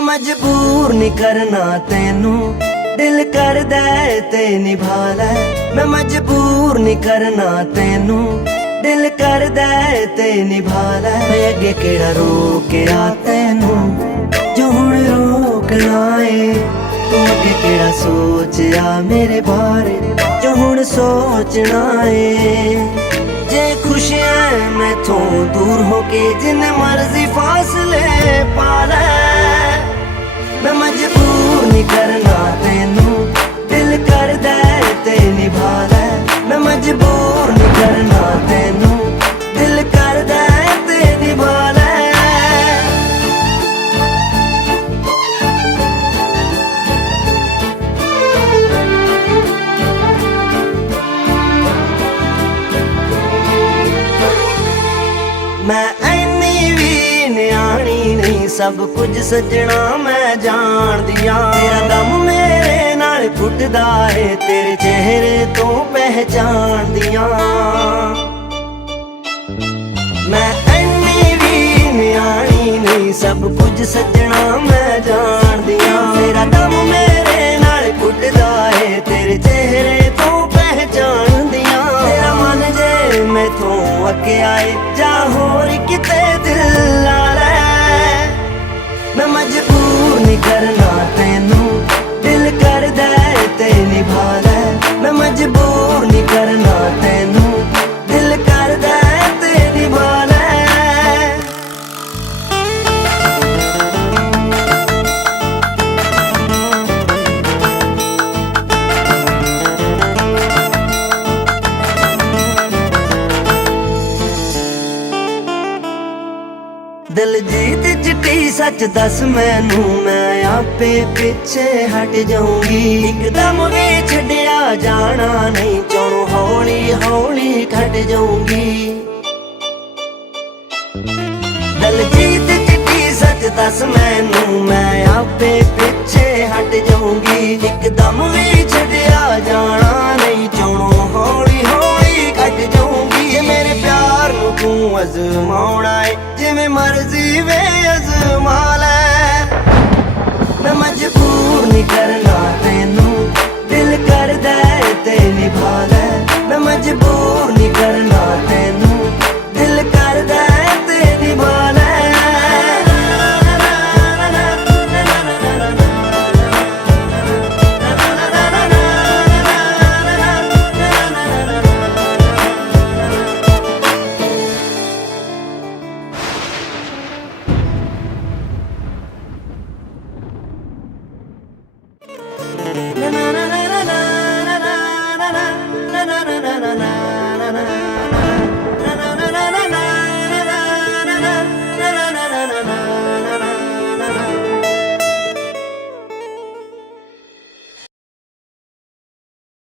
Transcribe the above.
मैं मजबूर नहीं करना तेनू, दिल करदा ते निभा लै। मैं मजबूर नहीं करना तेनू, दिल करदा ते निभा लै। मैं अगे केड़ा रोकया तेनू जो हुण रोकना है। तू अगे केड़ा सोचया मेरे बारे जो हुण सोचना है। जे खुश है मैथों दूर होके जिन्ने मर्जी फासले पा लै। मैं मजबूर नहीं करना तेनू, दिल करदा ते निभा लै। मैं मजबूर नहीं करना तेनू, दिल करदा ते निभा लै। मैं ऐनी भी न्याणी नहीं, सब कुछ सजना मैं जान दिया। तेरा दम मेरे नाल घुटदा है, तेरे चेहरे तो पहचान दिया। मैं ऐनी भी न्याणी नहीं, सब कुछ सजना मैं जान दिया। तेरा दम मेरे नाल घुटदा है, तेरे चेहरे तो पहचान दिया। तेरा मन जे मैथों अगे आए जा होर किते दिल ला लै। मैं मजबूर नहीं करना तेनू, दिल करदा ते निभा लै। मैं मजबूर नहीं करना तेनू, दिल करदा ते निभा लै। दिलजीत चिट्टी सच दस मैनू, मैं आपे पिछे हट जाऊंगी। एकदम भी छड्या जाना नहीं, चोरों हौली हौली खट जाऊंगी। दिलजीत चिट्टी सच दस मैनू, मैं आपे पिछे हट जाऊंगी। एकदम भी छड्या जाना नहीं, चोरों हौली हौली खट जाऊंगी। ये मेरे प्यार नू तू अजमाउणा है, जिवें मर्जी वे अजमा लै। मैं मजबूर नहीं करना तेनू, दिल करदा ते निभा लै। मैं मजबूर नहीं करना